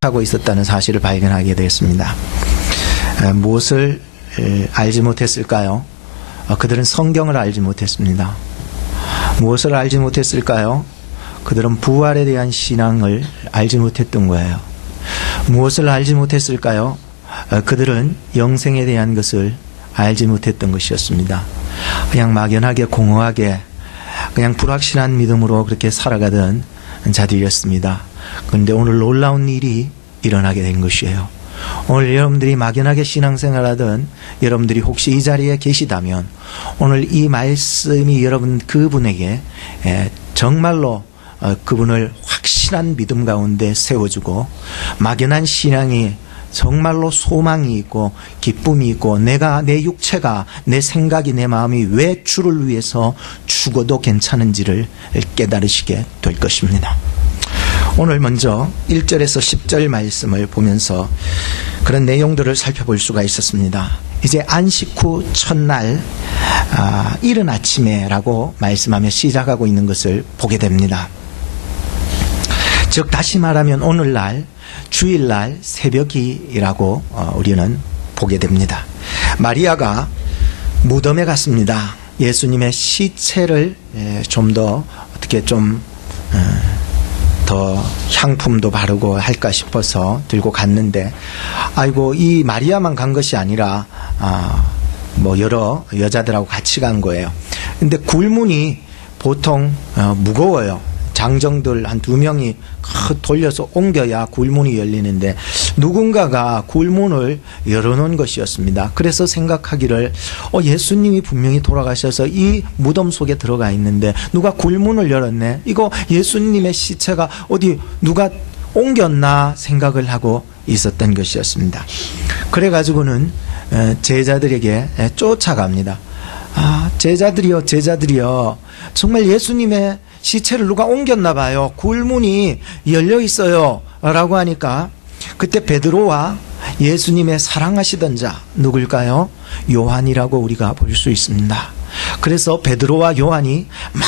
하고 있었다는 사실을 발견하게 되었습니다. 무엇을 알지 못했을까요? 그들은 성경을 알지 못했습니다. 무엇을 알지 못했을까요? 그들은 부활에 대한 신앙을 알지 못했던 거예요. 무엇을 알지 못했을까요? 그들은 영생에 대한 것을 알지 못했던 것이었습니다. 그냥 막연하게 공허하게 그냥 불확실한 믿음으로 그렇게 살아가던 자들이었습니다. 그런데 오늘 놀라운 일이 일어나게 된 것이에요. 오늘 여러분들이 막연하게 신앙생활하던 여러분들이 혹시 이 자리에 계시다면 오늘 이 말씀이 여러분 그분에게 정말로 그분을 확실한 믿음 가운데 세워주고 막연한 신앙이 정말로 소망이 있고 기쁨이 있고 내가 내 육체가 내 생각이 내 마음이 왜 주를 위해서 죽어도 괜찮은지를 깨달으시게 될 것입니다. 오늘 먼저 1절에서 10절 말씀을 보면서 그런 내용들을 살펴볼 수가 있었습니다. 이제 안식 후 첫날 이른 아침에 라고 말씀하며 시작하고 있는 것을 보게 됩니다. 즉 다시 말하면 오늘날 주일날 새벽이라고 우리는 보게 됩니다. 마리아가 무덤에 갔습니다. 예수님의 시체를 좀 더 어떻게 좀 더 향품도 바르고 할까 싶어서 들고 갔는데 아이고 이 마리아만 간 것이 아니라 뭐 여러 여자들하고 같이 간 거예요. 근데 굴문이 보통 무거워요. 장정들 한 2명이 돌려서 옮겨야 굴문이 열리는데 누군가가 굴문을 열어놓은 것이었습니다. 그래서 생각하기를 예수님이 분명히 돌아가셔서 이 무덤 속에 들어가 있는데 누가 굴문을 열었네. 이거 예수님의 시체가 어디 누가 옮겼나 생각을 하고 있었던 것이었습니다. 그래가지고는 제자들에게 쫓아갑니다. 제자들이여 정말 예수님의 시체를 누가 옮겼나 봐요. 굴문이 열려 있어요 라고 하니까 그때 베드로와 예수님의 사랑하시던 자 누굴까요? 요한이라고 우리가 볼 수 있습니다. 그래서 베드로와 요한이 막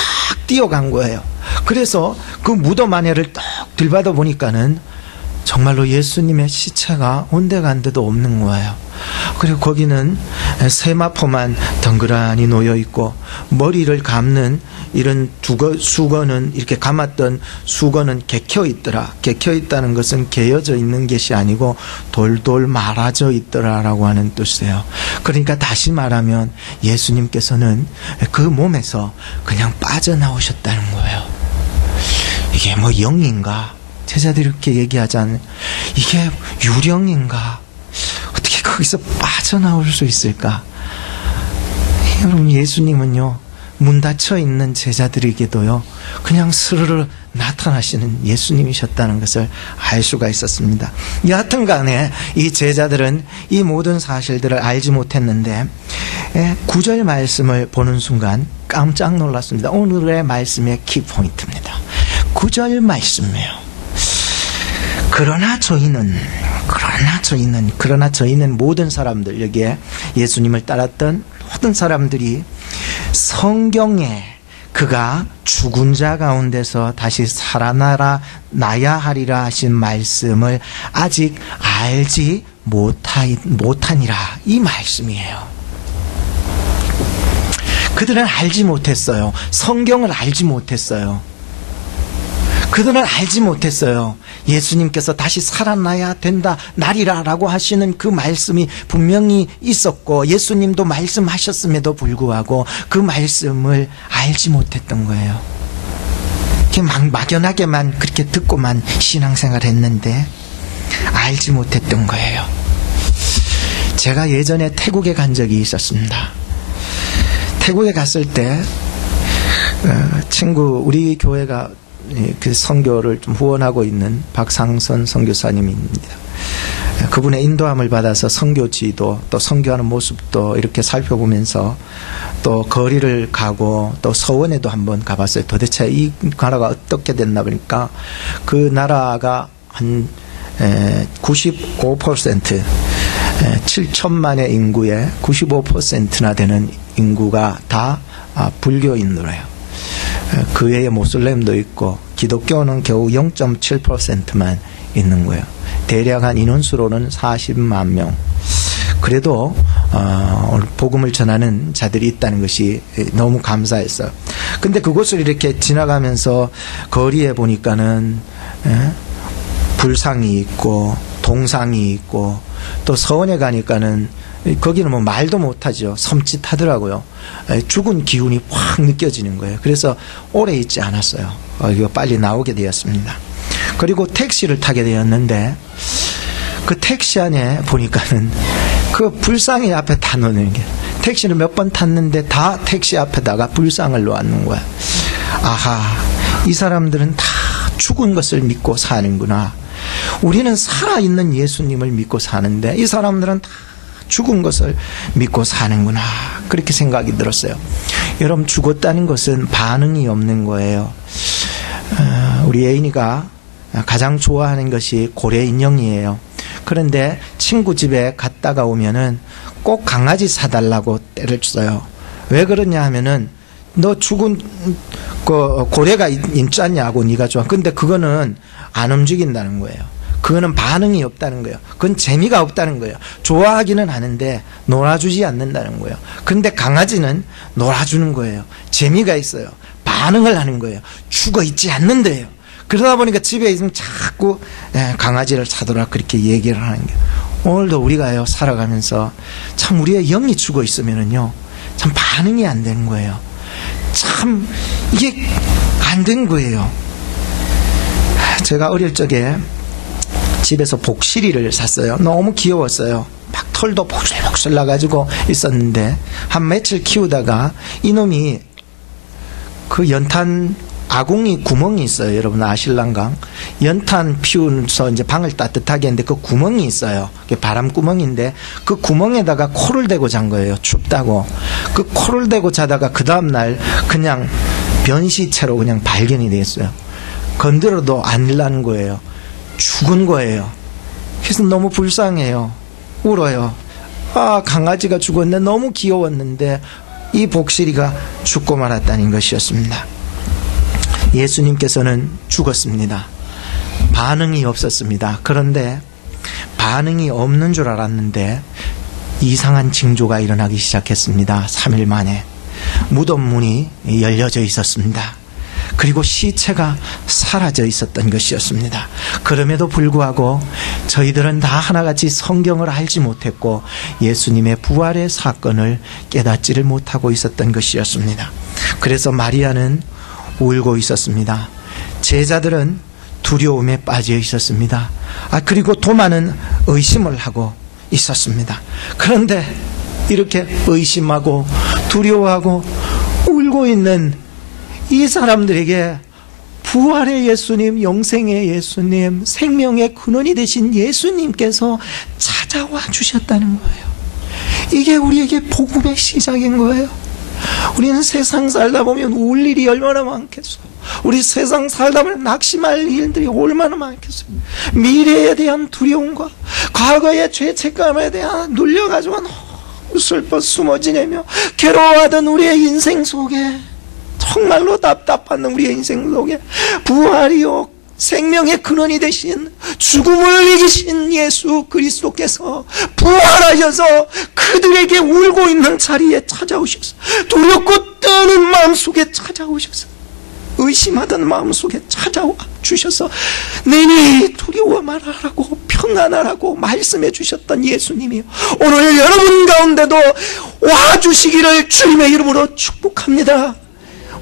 뛰어간 거예요. 그래서 그 무덤 안에를 딱 들여다 보니까는 정말로 예수님의 시체가 온데간데도 없는 거예요. 그리고 거기는 세마포만 덩그러니 놓여 있고 머리를 감는 이런 수건은 이렇게 감았던 수건은 개켜 있더라. 개켜 있다는 것은 개어져 있는 것이 아니고 돌돌 말아져 있더라라고 하는 뜻이에요. 그러니까 다시 말하면 예수님께서는 그 몸에서 그냥 빠져나오셨다는 거예요. 이게 뭐 영인가? 제자들이 이렇게 얘기하잖아요. 이게 유령인가? 어떻게 거기서 빠져나올 수 있을까? 여러분 예수님은요 문 닫혀 있는 제자들에게도요 그냥 스르르 나타나시는 예수님이셨다는 것을 알 수가 있었습니다. 여하튼 간에 이 제자들은 이 모든 사실들을 알지 못했는데 9절 말씀을 보는 순간 깜짝 놀랐습니다. 오늘의 말씀의 키포인트입니다. 9절 말씀이에요. 그러나 저희는 모든 사람들, 여기에 예수님을 따랐던 모든 사람들이 성경에 그가 죽은 자 가운데서 다시 살아나야 하리라 하신 말씀을 아직 알지 못하니라, 이 말씀이에요. 그들은 알지 못했어요. 성경을 알지 못했어요. 그들은 알지 못했어요. 예수님께서 다시 살아나야 된다 날이라라고 하시는 그 말씀이 분명히 있었고 예수님도 말씀하셨음에도 불구하고 그 말씀을 알지 못했던 거예요. 막연하게만 그렇게 듣고만 신앙생활 했는데 알지 못했던 거예요. 제가 예전에 태국에 간 적이 있었습니다. 태국에 갔을 때 우리 교회가 그 선교를 좀 후원하고 있는 박상선 선교사님입니다. 그분의 인도함을 받아서 선교지도 또 선교하는 모습도 이렇게 살펴보면서 또 거리를 가고 또 서원에도 한번 가봤어요. 도대체 이 나라가 어떻게 됐나 보니까 그 나라가 한 95% 7천만의 인구의 95%나 되는 인구가 다 불교인으로요. 그 외에 모슬렘도 있고 기독교는 겨우 0.7%만 있는 거예요. 대략 한 인원수로는 40만 명. 그래도 오늘 복음을 전하는 자들이 있다는 것이 너무 감사했어요. 근데 그곳을 이렇게 지나가면서 거리에 보니까는 불상이 있고 동상이 있고, 또 서원에 가니까는 거기는 뭐 말도 못하죠. 섬찟하더라고요. 죽은 기운이 확 느껴지는 거예요. 그래서 오래 있지 않았어요. 이거 빨리 나오게 되었습니다. 그리고 택시를 타게 되었는데, 그 택시 안에 보니까는 그 불상이 앞에 다 놓는 게, 택시를 몇 번 탔는데 다 택시 앞에다가 불상을 놓았는 거야. 아하, 이 사람들은 다 죽은 것을 믿고 사는구나. 우리는 살아있는 예수님을 믿고 사는데 이 사람들은 다 죽은 것을 믿고 사는구나. 그렇게 생각이 들었어요. 여러분, 죽었다는 것은 반응이 없는 거예요. 우리 애인이가 가장 좋아하는 것이 고래 인형이에요. 그런데 친구 집에 갔다가 오면은 꼭 강아지 사달라고 때를 써요. 왜 그러냐 하면은, 너 죽은 그 고래가 있지 않냐고, 네가 좋아. 근데 그거는 안 움직인다는 거예요. 그거는 반응이 없다는 거예요. 그건 재미가 없다는 거예요. 좋아하기는 하는데 놀아주지 않는다는 거예요. 근데 강아지는 놀아주는 거예요. 재미가 있어요. 반응을 하는 거예요. 죽어 있지 않는데요. 그러다 보니까 집에 있으면 자꾸 강아지를 사더라 그렇게 얘기를 하는 거예요. 오늘도 우리가요, 살아가면서 참 우리의 영이 죽어 있으면은요, 참 반응이 안 되는 거예요. 참 이게 안 된 거예요. 제가 어릴 적에 집에서 복실이를 샀어요. 너무 귀여웠어요. 막 털도 복슬복슬 나가지고 있었는데, 한 며칠 키우다가 이놈이 그 연탄 아궁이 구멍이 있어요. 여러분 아실랑가? 연탄 피우면서 이제 방을 따뜻하게 했는데 그 구멍이 있어요. 그게 바람 구멍인데 그 구멍에다가 코를 대고 잔 거예요. 춥다고. 그 코를 대고 자다가 그 다음날 그냥 변시체로 그냥 발견이 됐어요. 건드려도 안 일나는 거예요. 죽은 거예요. 그래서 너무 불쌍해요. 울어요. 아, 강아지가 죽었는데 너무 귀여웠는데 이 복실이가 죽고 말았다는 것이었습니다. 예수님께서는 죽었습니다. 반응이 없었습니다. 그런데 반응이 없는 줄 알았는데 이상한 징조가 일어나기 시작했습니다. 3일 만에 무덤 문이 열려져 있었습니다. 그리고 시체가 사라져 있었던 것이었습니다. 그럼에도 불구하고 저희들은 다 하나같이 성경을 알지 못했고 예수님의 부활의 사건을 깨닫지를 못하고 있었던 것이었습니다. 그래서 마리아는 울고 있었습니다. 제자들은 두려움에 빠져 있었습니다. 그리고 도마는 의심을 하고 있었습니다. 그런데 이렇게 의심하고 두려워하고 울고 있는 이 사람들에게 부활의 예수님, 영생의 예수님, 생명의 근원이 되신 예수님께서 찾아와 주셨다는 거예요. 이게 우리에게 복음의 시작인 거예요. 우리는 세상 살다 보면 울 일이 얼마나 많겠어요. 우리 세상 살다 보면 낙심할 일들이 얼마나 많겠어요. 미래에 대한 두려움과 과거의 죄책감에 대한 눌려가지고 슬퍼 숨어 지내며 괴로워하던 우리의 인생 속에, 정말로 답답한 우리의 인생 속에 부활이요 생명의 근원이 되신 죽음을 이기신 예수 그리스도께서 부활하셔서 그들에게 울고 있는 자리에 찾아오셔서, 두렵고 떠는 마음속에 찾아오셔서, 의심하던 마음속에 찾아와 주셔서 내니 두려워 말아라고 평안하라고 말씀해 주셨던 예수님이요, 오늘 여러분 가운데도 와주시기를 주님의 이름으로 축복합니다.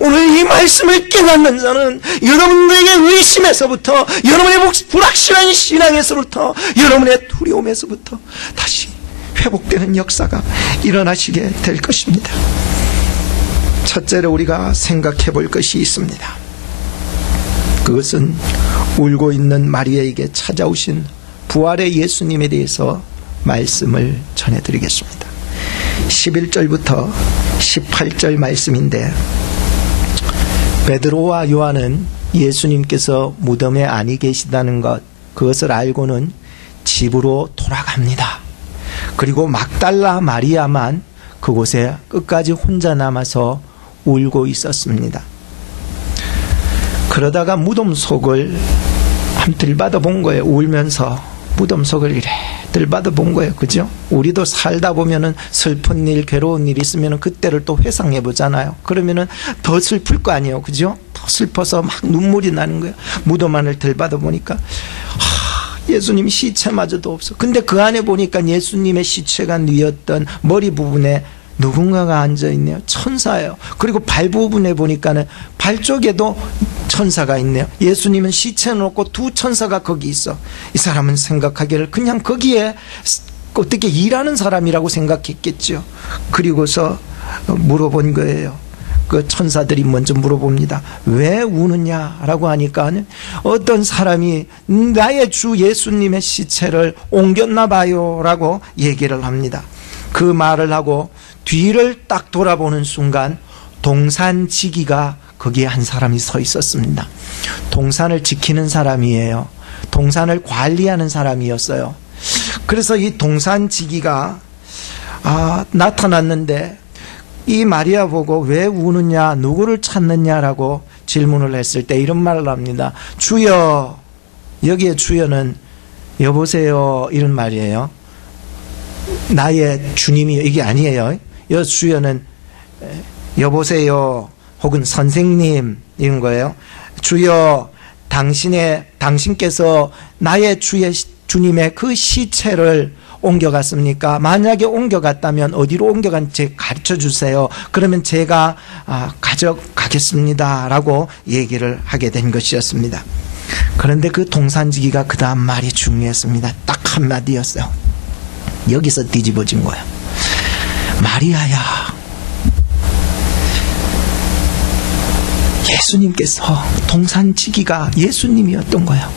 오늘 이 말씀을 깨닫는 자는 여러분들에게 의심에서부터, 여러분의 불확실한 신앙에서부터, 여러분의 두려움에서부터 다시 회복되는 역사가 일어나시게 될 것입니다. 첫째로 우리가 생각해 볼 것이 있습니다. 그것은 울고 있는 마리아에게 찾아오신 부활의 예수님에 대해서 말씀을 전해드리겠습니다. 11절부터 18절 말씀인데, 베드로와 요한은 예수님께서 무덤에 아니 계시다는 것, 그것을 알고는 집으로 돌아갑니다. 그리고 막달라 마리아만 그곳에 끝까지 혼자 남아서 울고 있었습니다. 그러다가 무덤 속을 한 들받아 본 거예요. 울면서 무덤 속을 이래 들받아 본 거예요. 그죠? 우리도 살다 보면은 슬픈 일, 괴로운 일 있으면은 그때를 또 회상해 보잖아요. 그러면은 더 슬플 거 아니에요. 그죠? 더 슬퍼서 막 눈물이 나는 거예요. 무덤 안을 들받아 보니까 예수님 시체마저도 없어. 근데 그 안에 보니까 예수님의 시체가 뉘었던 머리 부분에 누군가가 앉아있네요. 천사예요. 그리고 발 부분에 보니까는 발 쪽에도 천사가 있네요. 예수님은 시체 놓고 두 천사가 거기 있어. 이 사람은 생각하기를 그냥 거기에 어떻게 일하는 사람이라고 생각했겠죠. 그리고서 물어본 거예요. 그 천사들이 먼저 물어봅니다. 왜 우느냐라고 하니까 어떤 사람이 나의 주 예수님의 시체를 옮겼나 봐요 라고 얘기를 합니다. 그 말을 하고 뒤를 딱 돌아보는 순간 동산지기가 거기에 한 사람이 서 있었습니다. 동산을 지키는 사람이에요. 동산을 관리하는 사람이었어요. 그래서 이 동산지기가 나타났는데 이 마리아 보고 왜 우느냐, 누구를 찾느냐라고 질문을 했을 때 이런 말을 합니다. 주여, 여기에 주여는 여보세요 이런 말이에요. 나의 주님이요 이게 아니에요. 여 주여는 여보세요 혹은 선생님 이런 거예요. 주여, 당신께서 나의 주님의 그 시체를 옮겨갔습니까? 만약에 옮겨갔다면 어디로 옮겨간지 가르쳐 주세요. 그러면 제가 가져가겠습니다 라고 얘기를 하게 된 것이었습니다. 그런데 그 동산지기가 그 다음 말이 중요했습니다. 딱 한마디였어요. 여기서 뒤집어진 거예요. 마리아야, 예수님께서 동산지기가 예수님이었던 거예요.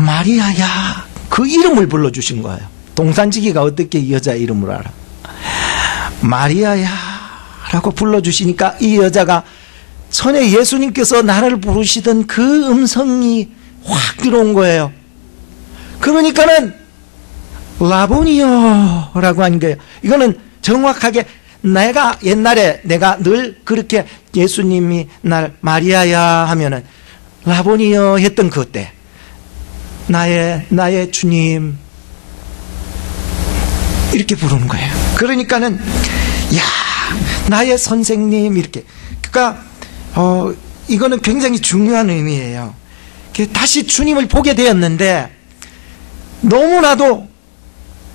마리아야, 그 이름을 불러주신 거예요. 동산지기가 어떻게 이 여자 이름을 알아? 마리아야 라고 불러주시니까 이 여자가 전에 예수님께서 나를 부르시던 그 음성이 확 들어온 거예요. 그러니까는 라보니요 라고 한 거예요. 이거는 정확하게 내가 옛날에 내가 늘 그렇게 예수님이 날 마리아야 하면은 라보니요 했던 그때 나의 주님 이렇게 부르는 거예요. 그러니까는 야 나의 선생님 이렇게. 그러니까 이거는 굉장히 중요한 의미예요. 다시 주님을 보게 되었는데 너무나도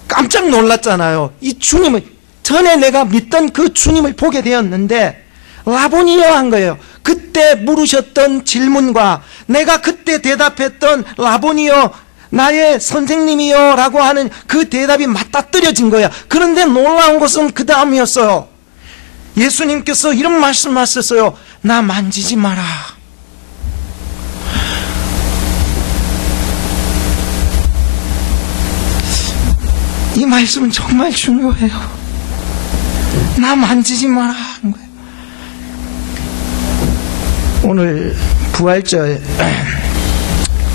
깜짝 놀랐잖아요. 이 주님을 전에 내가 믿던 그 주님을 보게 되었는데 라보니요 한 거예요. 그때 물으셨던 질문과 내가 그때 대답했던 라보니요 나의 선생님이요 라고 하는 그 대답이 맞닥뜨려진 거야. 그런데 놀라운 것은 그 다음이었어요. 예수님께서 이런 말씀하셨어요. 나 만지지 마라. 이 말씀은 정말 중요해요. 나 만지지 마라 하는 거예요. 오늘 부활절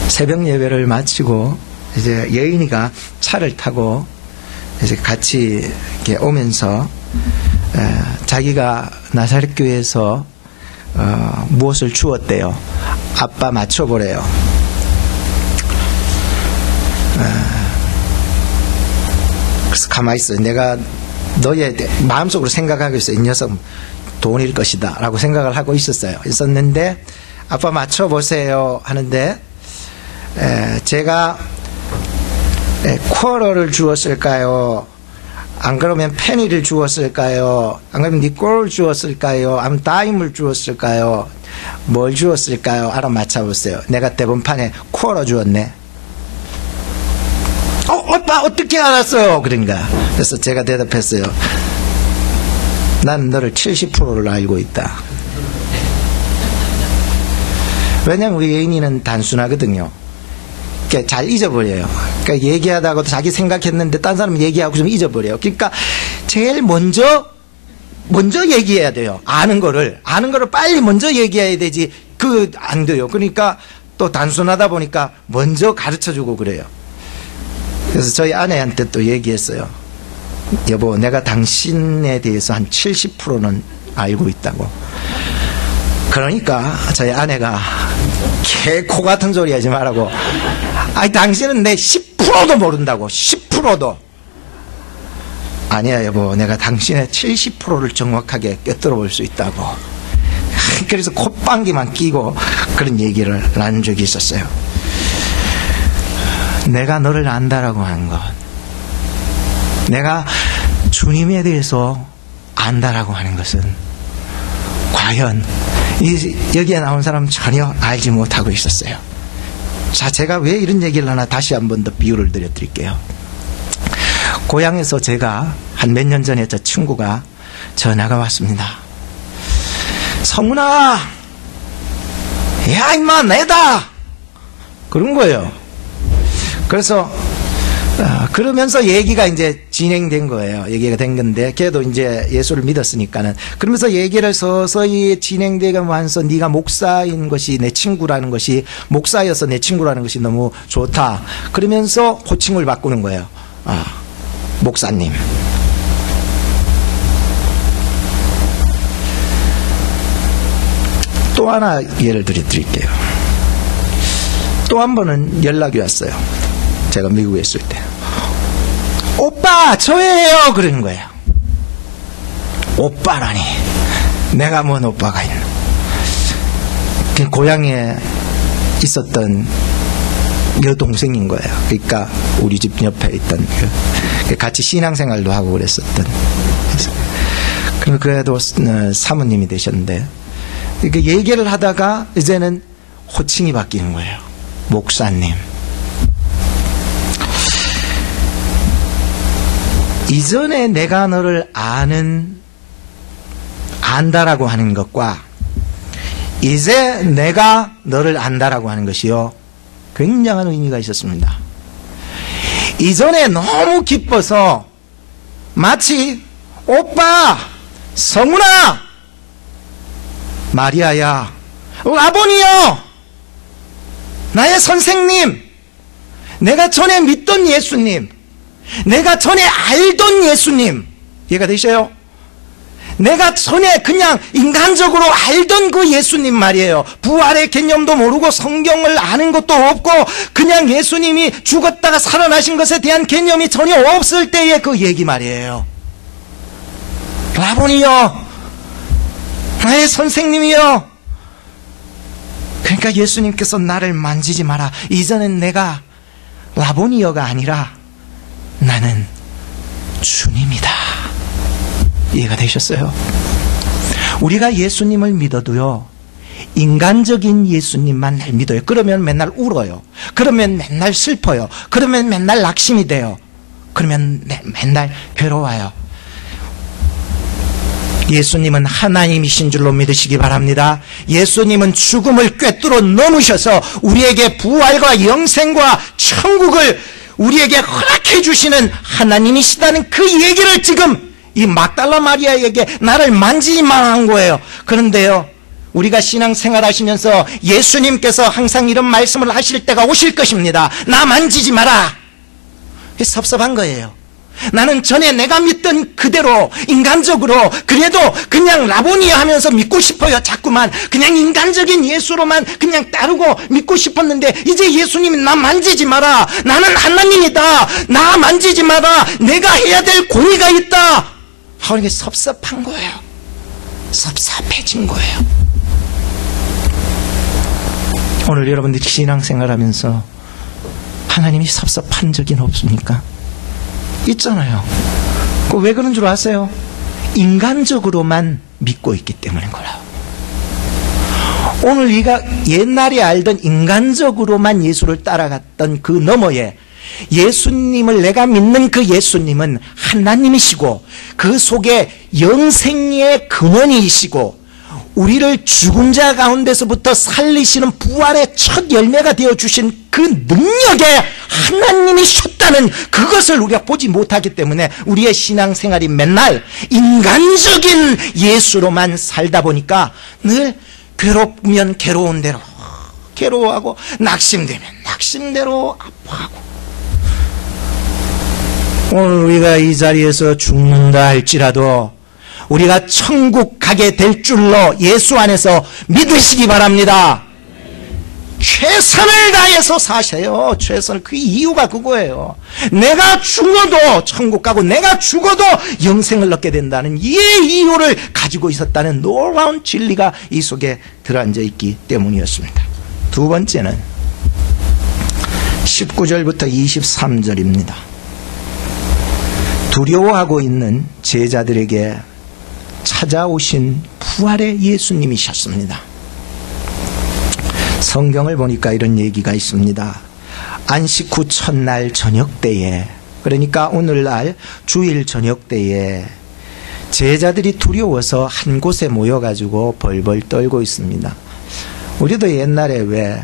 새벽 예배를 마치고 이제 여인이가 차를 타고 이제 같이 이렇게 오면서 자기가 나사렛 교회에서 무엇을 주었대요. 아빠 맞춰보래요. 그래서 가만히 있어. 내가 너의 마음속으로 생각하고 있어. 이 녀석 돈일 것이다 라고 생각을 하고 있었는데 아빠 맞춰보세요 하는데 제가 쿼러를 주었을까요? 안 그러면 페니를 주었을까요? 안 그러면 니꼴을 주었을까요? 아니면 다임을 주었을까요? 뭘 주었을까요? 알아맞혀보세요. 내가 대본판에 쿼러 주었네. 오빠 어떻게 알았어요? 그런가. 그래서 제가 대답했어요. 난 너를 70%를 알고 있다. 왜냐면 우리 예인이는 단순하거든요. 그러니까 잘 잊어버려요. 그러니까 얘기하다가도 자기 생각했는데 딴 사람 얘기하고 좀 잊어버려요. 그러니까 제일 먼저 얘기해야 돼요. 아는 거를 빨리 먼저 얘기해야 되지. 안 돼요. 그러니까 또 단순하다 보니까 먼저 가르쳐주고 그래요. 그래서 저희 아내한테 또 얘기했어요. 여보, 내가 당신에 대해서 한 70%는 알고 있다고. 그러니까 저희 아내가 개코 같은 소리 하지 말라고. 아니, 당신은 내 10%도 모른다고. 10%도. 아니야 여보, 내가 당신의 70%를 정확하게 꿰뚫어 볼 수 있다고. 그래서 콧방귀만 끼고 그런 얘기를 나눈 적이 있었어요. 내가 너를 안다라고 하는 것, 내가 주님에 대해서 안다라고 하는 것은 과연 여기에 나온 사람은 전혀 알지 못하고 있었어요. 자, 제가 왜 이런 얘기를 하나 다시 한 번 더 비유를 드릴게요. 고향에서 제가 한 몇 년 전에 저 친구가 전화가 왔습니다. 성훈아, 야 임마 내다, 그런 거예요. 그래서 그러면서 얘기가 이제 진행된 거예요. 얘기가 된 건데, 걔도 이제 예수를 믿었으니까는. 그러면서 얘기를 서서히 진행되면서 네가 목사인 것이, 내 친구라는 것이, 목사여서 내 친구라는 것이 너무 좋다. 그러면서 호칭을 바꾸는 거예요. 목사님. 또 하나 예를 드릴게요. 또 한 번은 연락이 왔어요. 제가 미국에 있을 때. 오빠, 저예요! 그러는 거예요. 오빠라니. 내가 뭔 오빠가 있나. 그 고향에 있었던 여동생인 거예요. 그러니까 우리 집 옆에 있던 같이 신앙생활도 하고 그랬었던. 그래도 사모님이 되셨는데, 이렇게 얘기를 하다가 이제는 호칭이 바뀌는 거예요. 목사님. 이전에 내가 너를 안다라고 하는 것과 이제 내가 너를 안다라고 하는 것이요, 굉장한 의미가 있었습니다. 이전에 너무 기뻐서 마치 오빠, 성훈아, 마리아야, 라보니요, 나의 선생님, 내가 전에 믿던 예수님, 내가 전에 알던 예수님, 이해가 되셔요? 내가 전에 그냥 인간적으로 알던 그 예수님 말이에요. 부활의 개념도 모르고 성경을 아는 것도 없고 그냥 예수님이 죽었다가 살아나신 것에 대한 개념이 전혀 없을 때의 그 얘기 말이에요. 라보니요, 나의 선생님이요. 그러니까 예수님께서 나를 만지지 마라. 이전엔 내가 라보니어가 아니라 나는 주님이다. 이해가 되셨어요? 우리가 예수님을 믿어도요, 인간적인 예수님만 날 믿어요. 그러면 맨날 울어요. 그러면 맨날 슬퍼요. 그러면 맨날 낙심이 돼요. 그러면 맨날 괴로워요. 예수님은 하나님이신 줄로 믿으시기 바랍니다. 예수님은 죽음을 꿰뚫어 넘으셔서 우리에게 부활과 영생과 천국을 우리에게 허락해 주시는 하나님이시다는 그 얘기를 지금 이 막달라 마리아에게 나를 만지지 마라 한 거예요. 그런데요, 우리가 신앙생활 하시면서 예수님께서 항상 이런 말씀을 하실 때가 오실 것입니다. 나 만지지 마라. 섭섭한 거예요. 나는 전에 내가 믿던 그대로 인간적으로 그래도 그냥 라보니 하면서 믿고 싶어요. 자꾸만 그냥 인간적인 예수로만 그냥 따르고 믿고 싶었는데 이제 예수님이 나 만지지 마라. 나는 하나님이다. 나 만지지 마라. 내가 해야 될 공의가 있다. 하는 게 섭섭한 거예요. 섭섭해진 거예요. 오늘 여러분들이 신앙생활하면서 하나님이 섭섭한 적이 없습니까? 있잖아요. 왜 그런 줄 아세요? 인간적으로만 믿고 있기 때문인 거라. 오늘 우리가 옛날에 알던 인간적으로만 예수를 따라갔던 그 너머에 예수님을, 내가 믿는 그 예수님은 하나님이시고 그 속에 영생의 근원이시고 우리를 죽은 자 가운데서부터 살리시는 부활의 첫 열매가 되어주신 그 능력에 하나님이셨다는 그것을 우리가 보지 못하기 때문에 우리의 신앙생활이 맨날 인간적인 예수로만 살다 보니까 늘 괴롭으면 괴로운 대로 괴로워하고 낙심되면 낙심대로 아파하고. 오늘 우리가 이 자리에서 죽는다 할지라도 우리가 천국 가게 될 줄로 예수 안에서 믿으시기 바랍니다. 최선을 다해서 사세요. 최선을. 그 이유가 그거예요. 내가 죽어도 천국 가고 내가 죽어도 영생을 얻게 된다는 이 이유를 가지고 있었다는 놀라운 진리가 이 속에 들어앉아 있기 때문이었습니다. 두 번째는 19절부터 23절입니다. 두려워하고 있는 제자들에게 찾아오신 부활의 예수님이셨습니다. 성경을 보니까 이런 얘기가 있습니다. 안식 후 첫날 저녁 때에, 그러니까 오늘날 주일 저녁 때에 제자들이 두려워서 한 곳에 모여가지고 벌벌 떨고 있습니다. 우리도 옛날에 왜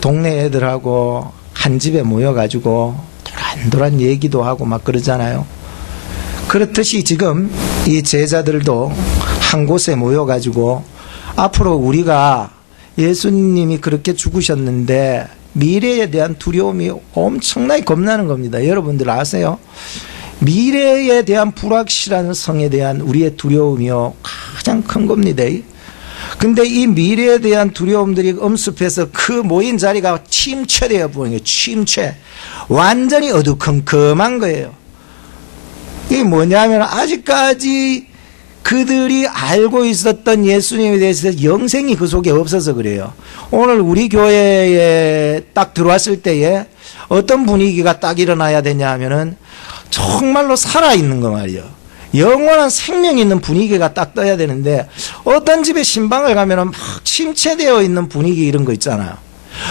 동네 애들하고 한 집에 모여가지고 도란도란 얘기도 하고 막 그러잖아요. 그렇듯이 지금 이 제자들도 한 곳에 모여가지고 앞으로 우리가 예수님이 그렇게 죽으셨는데 미래에 대한 두려움이 엄청나게 겁나는 겁니다. 여러분들 아세요? 미래에 대한 불확실한 성에 대한 우리의 두려움이요 가장 큰 겁니다. 근데 이 미래에 대한 두려움들이 엄습해서 그 모인 자리가 침체되어 보이는 거예요. 침체. 완전히 어두컴컴한 거예요. 이게 뭐냐면 아직까지 그들이 알고 있었던 예수님에 대해서 영생이 그 속에 없어서 그래요. 오늘 우리 교회에 딱 들어왔을 때에 어떤 분위기가 딱 일어나야 되냐 하면은 정말로 살아있는 거 말이에요. 영원한 생명이 있는 분위기가 딱 떠야 되는데 어떤 집에 신방을 가면은 막 침체되어 있는 분위기 이런 거 있잖아요.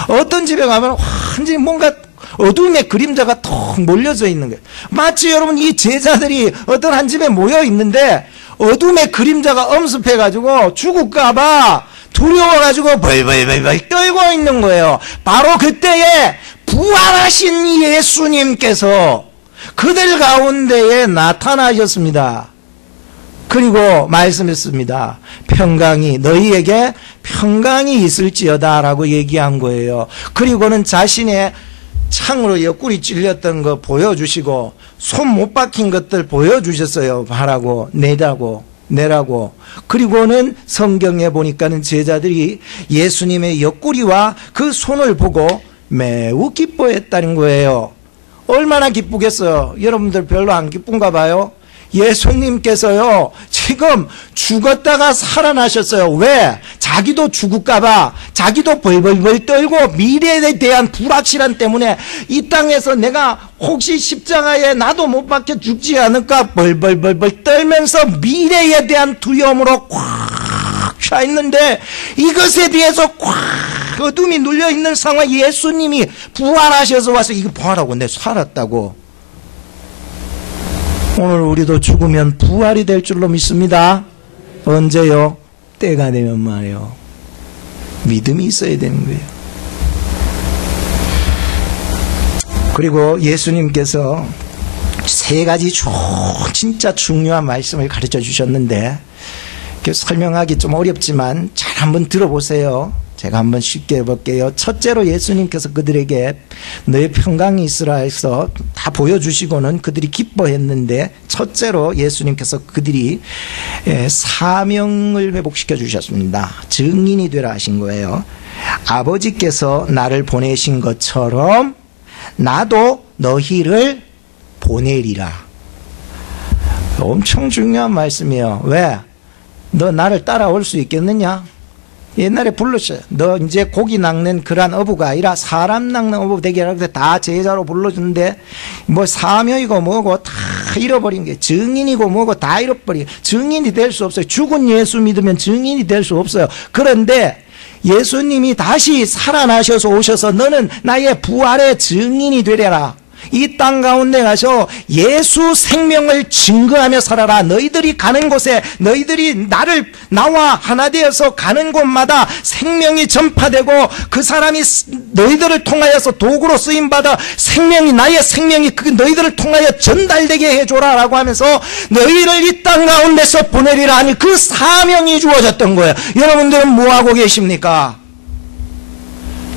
어떤 집에 가면 완전히 뭔가 어둠의 그림자가 턱 몰려져 있는 거예요. 마치 여러분 이 제자들이 어떤 한 집에 모여 있는데 어둠의 그림자가 엄습해가지고 죽을까봐 두려워가지고 벌벌벌벌 떨고 있는 거예요. 바로 그때에 부활하신 예수님께서 그들 가운데에 나타나셨습니다. 그리고 말씀했습니다. 평강이 너희에게 평강이 있을지어다 라고 얘기한 거예요. 그리고는 자신의 창으로 옆구리 찔렸던 거 보여주시고 손 못 박힌 것들 보여주셨어요. 하라고 내라고. 그리고는 성경에 보니까는 제자들이 예수님의 옆구리와 그 손을 보고 매우 기뻐했다는 거예요. 얼마나 기쁘겠어요? 여러분들 별로 안 기쁜가 봐요? 예수님께서요 지금 죽었다가 살아나셨어요. 왜? 자기도 죽을까봐 자기도 벌벌벌 떨고 미래에 대한 불확실함 때문에 이 땅에서 내가 혹시 십자가에 나도 못 박혀 죽지 않을까 벌벌벌벌 떨면서 미래에 대한 두려움으로 꽉 차 있는데 이것에 대해서 꽉 어둠이 눌려있는 상황 예수님이 부활하셔서 와서 이거 뭐하라고 내 살았다고. 오늘 우리도 죽으면 부활이 될 줄로 믿습니다. 언제요? 때가 되면 말이요. 믿음이 있어야 되는 거예요. 그리고 예수님께서 세 가지 진짜 중요한 말씀을 가르쳐 주셨는데 설명하기 좀 어렵지만 잘 한번 들어보세요. 제가 한번 쉽게 해볼게요. 첫째로 예수님께서 그들에게 너의 평강이 있으라 해서 다 보여주시고는 그들이 기뻐했는데 첫째로 예수님께서 그들이 사명을 회복시켜 주셨습니다. 증인이 되라 하신 거예요. 아버지께서 나를 보내신 것처럼 나도 너희를 보내리라. 엄청 중요한 말씀이에요. 왜? 너 나를 따라올 수 있겠느냐? 옛날에 불렀어요. 너 이제 고기 낚는 그런 어부가 아니라 사람 낚는 어부 되게 다 제자로 불러주는데 뭐 사명이고 뭐고 다 잃어버린 게 증인이고 뭐고 다 잃어버린 게 증인이 될 수 없어요. 죽은 예수 믿으면 증인이 될 수 없어요. 그런데 예수님이 다시 살아나셔서 오셔서 너는 나의 부활의 증인이 되려라. 이 땅 가운데 가서 예수 생명을 증거하며 살아라. 너희들이 가는 곳에 너희들이 나와 하나 되어서 가는 곳마다 생명이 전파되고 그 사람이 너희들을 통하여서 도구로 쓰임받아 생명이 나의 생명이 너희들을 통하여 전달되게 해줘라 라고 하면서 너희를 이 땅 가운데서 보내리라 하니 그 사명이 주어졌던 거예요. 여러분들은 뭐하고 계십니까?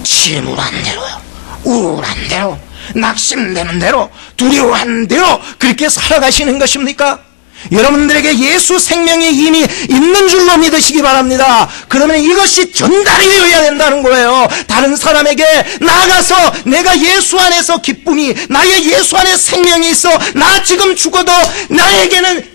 침울한 대로요. 우울한 대로 낙심되는 대로 두려워하는 대로 그렇게 살아가시는 것입니까? 여러분들에게 예수 생명이 이미 있는 줄로 믿으시기 바랍니다. 그러면 이것이 전달이 되어야 된다는 거예요. 다른 사람에게 나아가서 내가 예수 안에서 기쁨이, 나의 예수 안에 생명이 있어, 나 지금 죽어도 나에게는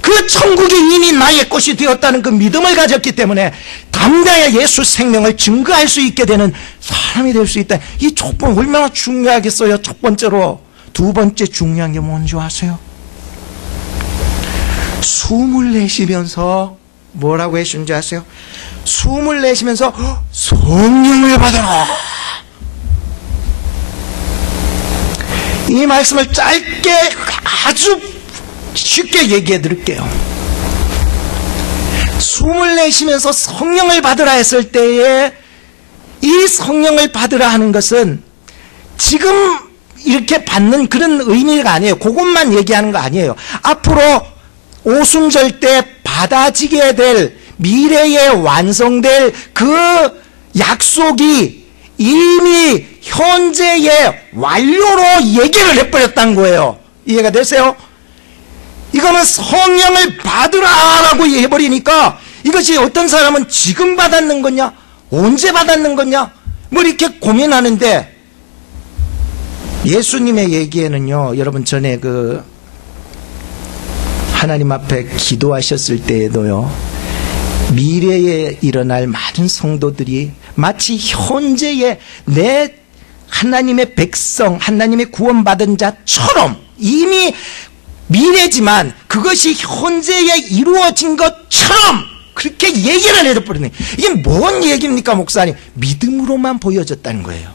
그 천국이 이미 나의 것이 되었다는 그 믿음을 가졌기 때문에 담대하게 예수 생명을 증거할 수 있게 되는 사람이 될 수 있다. 이 촉봉 얼마나 중요하겠어요. 첫 번째로. 두 번째 중요한 게 뭔지 아세요? 숨을 내쉬면서 뭐라고 하시는지 아세요? 숨을 내쉬면서 성령을 받아라. 이 말씀을 짧게 아주 쉽게 얘기해 드릴게요. 숨을 내쉬면서 성령을 받으라 했을 때에 이 성령을 받으라 하는 것은 지금 이렇게 받는 그런 의미가 아니에요. 그것만 얘기하는 거 아니에요. 앞으로 오순절 때 받아지게 될 미래에 완성될 그 약속이 이미 현재의 완료로 얘기를 해버렸다는 거예요. 이해가 되세요? 이거는 성령을 받으라라고 해버리니까 이것이 어떤 사람은 지금 받았는 거냐, 언제 받았는 거냐, 뭐 이렇게 고민하는데, 예수님의 얘기에는요, 여러분 전에 그 하나님 앞에 기도하셨을 때에도요, 미래에 일어날 많은 성도들이 마치 현재의 내 하나님의 백성, 하나님의 구원받은 자처럼 이미 미래지만 그것이 현재에 이루어진 것처럼 그렇게 얘기를 해버리네. 이게 뭔 얘기입니까, 목사님? 믿음으로만 보여졌다는 거예요.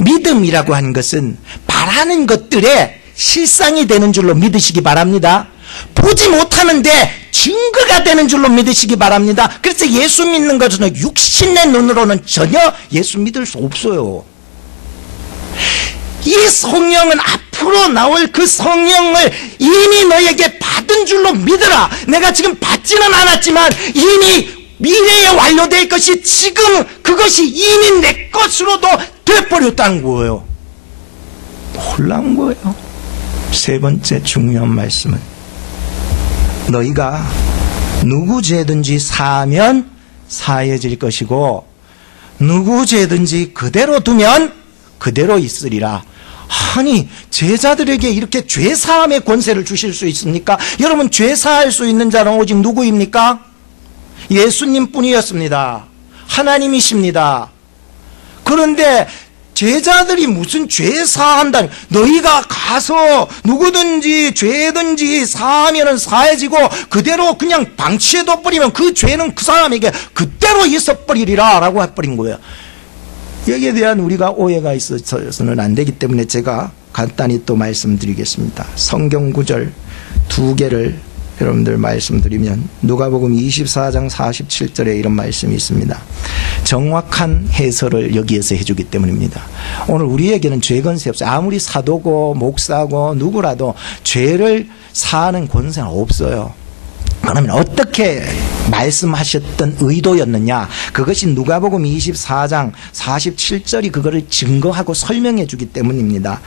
믿음이라고 하는 것은 바라는 것들의 실상이 되는 줄로 믿으시기 바랍니다. 보지 못하는데 증거가 되는 줄로 믿으시기 바랍니다. 그래서 예수 믿는 것은 육신의 눈으로는 전혀 예수 믿을 수 없어요. 이 성령은 앞으로 나올 그 성령을 이미 너에게 받은 줄로 믿어라. 내가 지금 받지는 않았지만 이미 미래에 완료될 것이 지금 그것이 이미 내 것으로도 돼버렸다는 거예요. 놀라운 거예요. 세 번째 중요한 말씀은 너희가 누구 죄든지 사하면 사해질 것이고 누구 죄든지 그대로 두면 그대로 있으리라. 아니, 제자들에게 이렇게 죄사함의 권세를 주실 수 있습니까? 여러분, 죄사할 수 있는 자는 오직 누구입니까? 예수님 뿐이었습니다. 하나님이십니다. 그런데 제자들이 무슨 죄사한다니, 너희가 가서 누구든지 죄든지 사하면 사해지고 그대로 그냥 방치해둬버리면 그 죄는 그 사람에게 그대로 있어버리리라 라고 해버린 거예요. 여기에 대한 우리가 오해가 있어서는 안 되기 때문에 제가 간단히 또 말씀드리겠습니다. 성경 구절 두 개를 여러분들 말씀드리면 누가복음 24장 47절에 이런 말씀이 있습니다. 정확한 해설을 여기에서 해주기 때문입니다. 오늘 우리에게는 죄건세 없어요. 아무리 사도고 목사고 누구라도 죄를 사하는 권세는 없어요. 그러면 어떻게 말씀하셨던 의도였느냐? 그것이 누가복음 24장 47절이 그거를 증거하고 설명해 주기 때문입니다.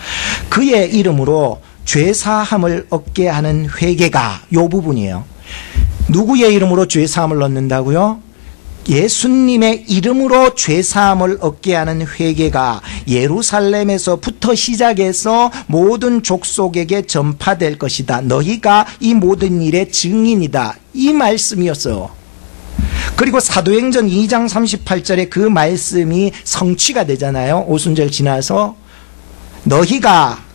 그의 이름으로 죄사함을 얻게 하는 회개가 이 부분이에요. 누구의 이름으로 죄사함을 얻는다고요? 예수님의 이름으로 죄사함을 얻게 하는 회개가 예루살렘에서부터 시작해서 모든 족속에게 전파될 것이다. 너희가 이 모든 일의 증인이다. 이 말씀이었어요. 그리고 사도행전 2장 38절에 그 말씀이 성취가 되잖아요. 오순절 지나서 너희가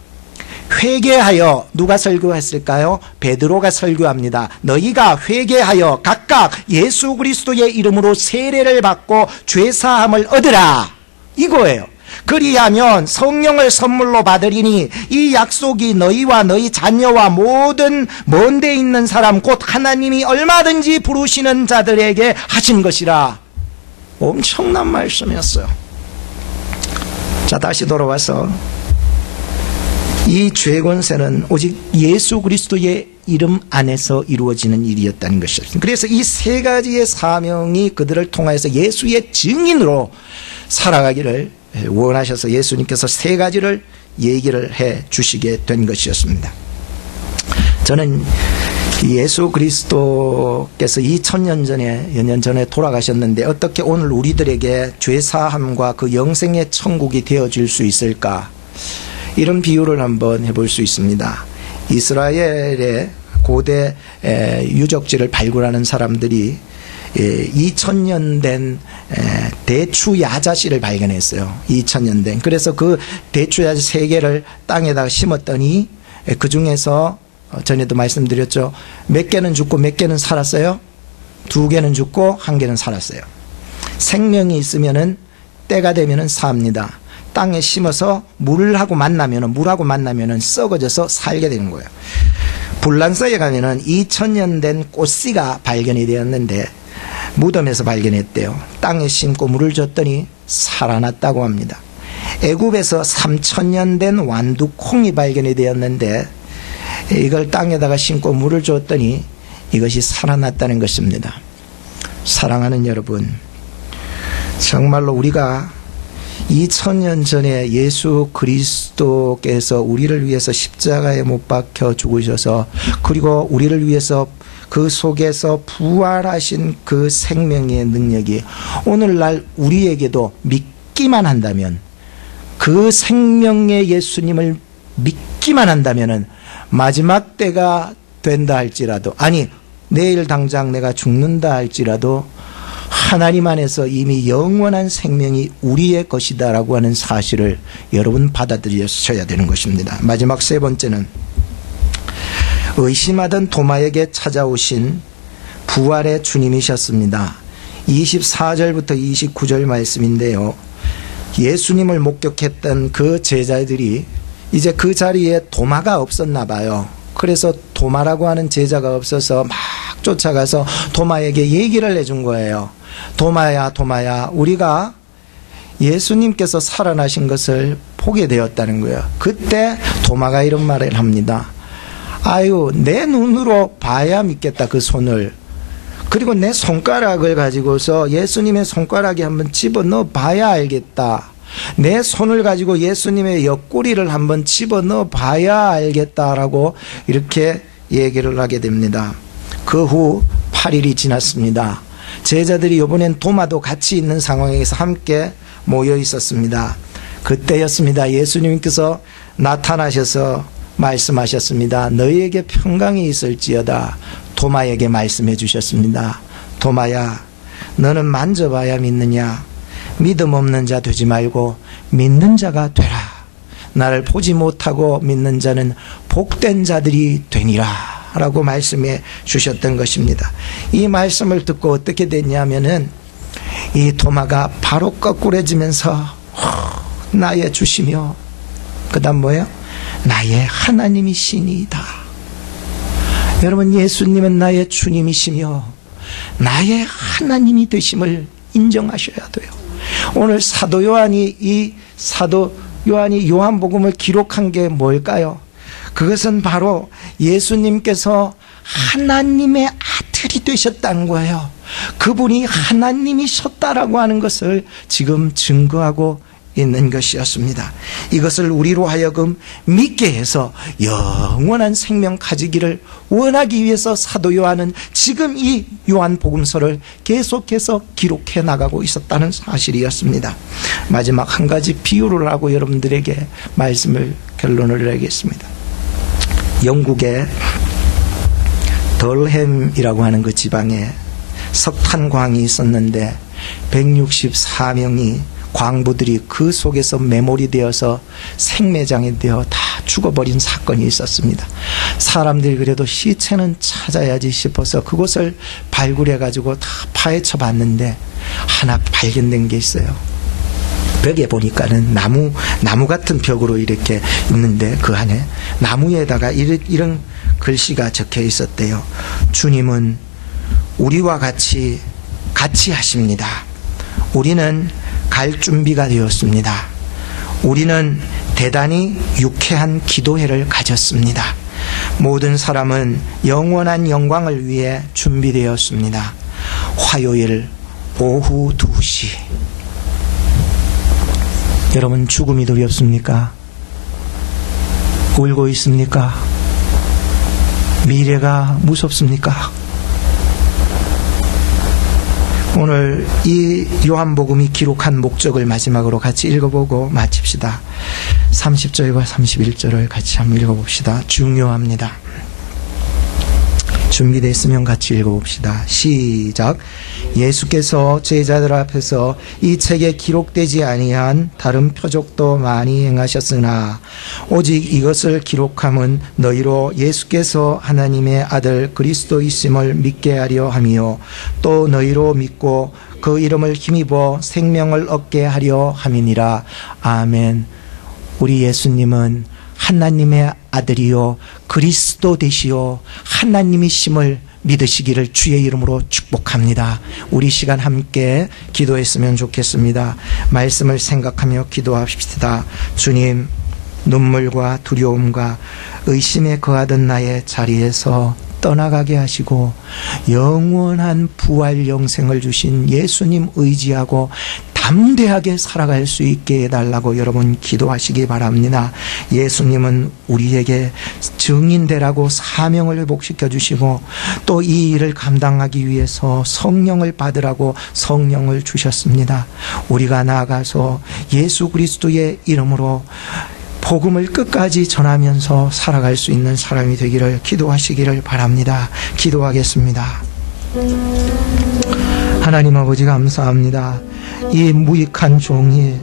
회개하여, 누가 설교했을까요? 베드로가 설교합니다. 너희가 회개하여 각각 예수 그리스도의 이름으로 세례를 받고 죄사함을 얻으라. 이거예요. 그리하면 성령을 선물로 받으리니 이 약속이 너희와 너희 자녀와 모든 먼 데 있는 사람 곧 하나님이 얼마든지 부르시는 자들에게 하신 것이라. 엄청난 말씀이었어요. 자, 다시 돌아와서 이 죄권세는 오직 예수 그리스도의 이름 안에서 이루어지는 일이었다는 것이었습니다. 그래서 이 세 가지의 사명이 그들을 통하여서 예수의 증인으로 살아가기를 원하셔서 예수님께서 세 가지를 얘기를 해 주시게 된 것이었습니다. 저는 예수 그리스도께서 2000년 전에, 몇 년 전에 돌아가셨는데 어떻게 오늘 우리들에게 죄사함과 그 영생의 천국이 되어줄 수 있을까? 이런 비유를 한번 해볼 수 있습니다. 이스라엘의 고대 유적지를 발굴하는 사람들이 2000년 된 대추 야자씨를 발견했어요. 2000년 된. 그래서 그 대추 야자 3개를 땅에다가 심었더니 그 중에서 전에도 말씀드렸죠. 몇 개는 죽고 몇 개는 살았어요. 2개는 죽고 1개는 살았어요. 생명이 있으면은 때가 되면은 삽니다. 땅에 심어서 물하고 만나면은 썩어져서 살게 되는 거예요. 불란서에 가면은 2000년 된 꽃씨가 발견이 되었는데 무덤에서 발견했대요. 땅에 심고 물을 줬더니 살아났다고 합니다. 애굽에서 3000년 된 완두콩이 발견이 되었는데 이걸 땅에다가 심고 물을 줬더니 이것이 살아났다는 것입니다. 사랑하는 여러분, 정말로 우리가 2000년 전에 예수 그리스도께서 우리를 위해서 십자가에 못 박혀 죽으셔서 그리고 우리를 위해서 그 속에서 부활하신 그 생명의 능력이 오늘날 우리에게도 믿기만 한다면, 그 생명의 예수님을 믿기만 한다면은 마지막 때가 된다 할지라도, 아니 내일 당장 내가 죽는다 할지라도 하나님 안에서 이미 영원한 생명이 우리의 것이다라고 하는 사실을 여러분 받아들이셔야 되는 것입니다. 마지막 3번째는 의심하던 도마에게 찾아오신 부활의 주님이셨습니다. 24절부터 29절 말씀인데요. 예수님을 목격했던 그 제자들이 이제 그 자리에 도마가 없었나 봐요. 그래서 도마라고 하는 제자가 없어서 막 쫓아가서 도마에게 얘기를 해준 거예요. 도마야, 도마야, 우리가 예수님께서 살아나신 것을 보게 되었다는 거예요. 그때 도마가 이런 말을 합니다. 아유, 내 눈으로 봐야 믿겠다, 그 손을. 그리고 내 손가락을 가지고서 예수님의 손가락에 한번 집어넣어 봐야 알겠다. 내 손을 가지고 예수님의 옆구리를 한번 집어넣어 봐야 알겠다라고 이렇게 얘기를 하게 됩니다. 그 후 8일이 지났습니다. 제자들이 이번엔 도마도 같이 있는 상황에서 함께 모여 있었습니다. 그때였습니다. 예수님께서 나타나셔서 말씀하셨습니다. 너희에게 평강이 있을지어다. 도마에게 말씀해 주셨습니다. 도마야, 너는 만져봐야 믿느냐? 믿음 없는 자 되지 말고 믿는 자가 되라. 나를 보지 못하고 믿는 자는 복된 자들이 되니라 라고 말씀해 주셨던 것입니다. 이 말씀을 듣고 어떻게 됐냐면은 이 도마가 바로 거꾸러지면서 나의 주시며 그 다음 뭐예요? 나의 하나님이시니이다. 여러분, 예수님은 나의 주님이시며 나의 하나님이 되심을 인정하셔야 돼요. 오늘 사도 요한이 요한복음을 기록한 게 뭘까요? 그것은 바로 예수님께서 하나님의 아들이 되셨다는 거예요. 그분이 하나님이셨다라고 하는 것을 지금 증거하고 있는 것이었습니다. 이것을 우리로 하여금 믿게 해서 영원한 생명 가지기를 원하기 위해서 사도 요한은 지금 이 요한복음서를 계속해서 기록해 나가고 있었다는 사실이었습니다. 마지막 한 가지 비유를 하고 여러분들에게 말씀을 결론을 내리겠습니다. 영국의 덜햄이라고 하는 그 지방에 석탄광이 있었는데 164명이 광부들이 그 속에서 매몰이 되어서 생매장이 되어 다 죽어버린 사건이 있었습니다. 사람들이 그래도 시체는 찾아야지 싶어서 그곳을 발굴해가지고 다 파헤쳐 봤는데 하나 발견된 게 있어요. 벽에 보니까는 나무 같은 벽으로 이렇게 있는데 그 안에 나무에다가 이런 글씨가 적혀 있었대요. 주님은 우리와 같이 하십니다. 우리는 갈 준비가 되었습니다. 우리는 대단히 유쾌한 기도회를 가졌습니다. 모든 사람은 영원한 영광을 위해 준비되었습니다. 화요일 오후 2시. 여러분, 죽음이 두렵습니까? 울고 있습니까? 미래가 무섭습니까? 오늘 이 요한복음이 기록한 목적을 마지막으로 같이 읽어보고 마칩시다. 30절과 31절을 같이 한번 읽어봅시다. 중요합니다. 준비됐으면 같이 읽어봅시다. 시작. 예수께서 제자들 앞에서 이 책에 기록되지 아니한 다른 표적도 많이 행하셨으나 오직 이것을 기록함은 너희로 예수께서 하나님의 아들 그리스도이심을 믿게 하려 함이요 또 너희로 믿고 그 이름을 힘입어 생명을 얻게 하려 함이니라. 아멘. 우리 예수님은 하나님의 아들이요 그리스도 되시오 하나님이심을 믿으시기를 주의 이름으로 축복합니다. 우리 시간 함께 기도했으면 좋겠습니다. 말씀을 생각하며 기도합시다. 주님, 눈물과 두려움과 의심에 거하던 나의 자리에서 떠나가게 하시고 영원한 부활 영생을 주신 예수님 의지하고 담대하게 살아갈 수 있게 해달라고 여러분 기도하시기 바랍니다. 예수님은 우리에게 증인되라고 사명을 회복시켜 주시고 또 이 일을 감당하기 위해서 성령을 받으라고 성령을 주셨습니다. 우리가 나아가서 예수 그리스도의 이름으로 복음을 끝까지 전하면서 살아갈 수 있는 사람이 되기를 기도하시기를 바랍니다. 기도하겠습니다. 하나님 아버지 감사합니다. 이 무익한 종이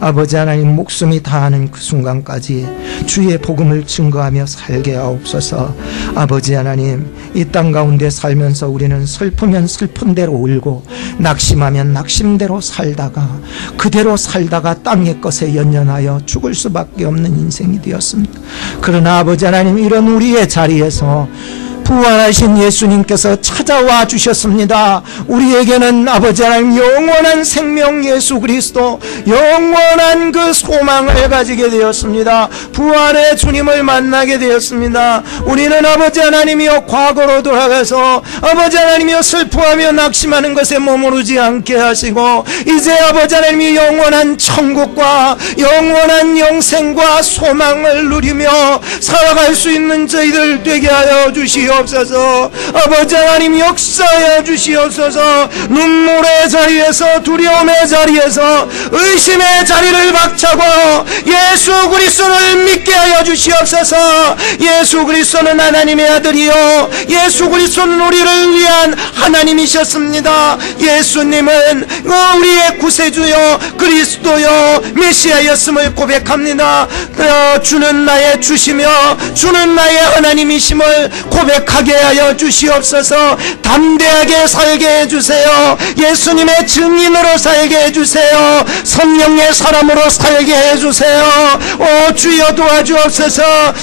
아버지 하나님 목숨이 다하는 그 순간까지 주의 복음을 증거하며 살게 하옵소서. 아버지 하나님, 이 땅 가운데 살면서 우리는 슬프면 슬픈 대로 울고 낙심하면 낙심대로 살다가 그대로 살다가 땅의 것에 연연하여 죽을 수밖에 없는 인생이 되었습니다. 그러나 아버지 하나님, 이런 우리의 자리에서 부활하신 예수님께서 찾아와 주셨습니다. 우리에게는 아버지 하나님 영원한 생명 예수 그리스도, 영원한 그 소망을 가지게 되었습니다. 부활의 주님을 만나게 되었습니다. 우리는 아버지 하나님이여 과거로 돌아가서 아버지 하나님이여 슬퍼하며 낙심하는 것에 머무르지 않게 하시고 이제 아버지 하나님이 영원한 천국과 영원한 영생과 소망을 누리며 살아갈 수 있는 저희들 되게 하여 주시옵소서. 아버지 하나님 역사해 주시옵소서. 눈물의 자리에서 두려움의 자리에서 의심의 자리를 박차고 예수 그리스도를 믿게 하여 주시옵소서. 예수 그리스도는 하나님의 아들이요 예수 그리스도는 우리를 위한 하나님이셨습니다. 예수님은 우리의 구세주요 그리스도요 메시아였음을 고백합니다. 주는 나의 주시며 주는 나의 하나님이심을 고백하게 하여 주시옵소서. 담대하게 살게 해주세요. 예수님의 증인으로 살게 해주세요. 성령의 사람으로 살게 해주세요. 오 주여 도와주옵소서.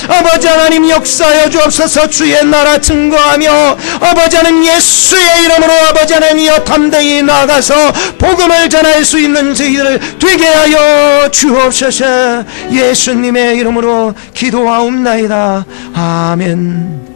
아버지 하나님 역사하여 주옵소서. 주의 나라 증거하며 아버지 하나님 예수의 이름으로 아버지 하나님이여 담대히 나가서 복음을 전할 수 있는 저희들 되게 하여 주옵소서. 예수님의 이름으로 기도하옵나이다. 아멘.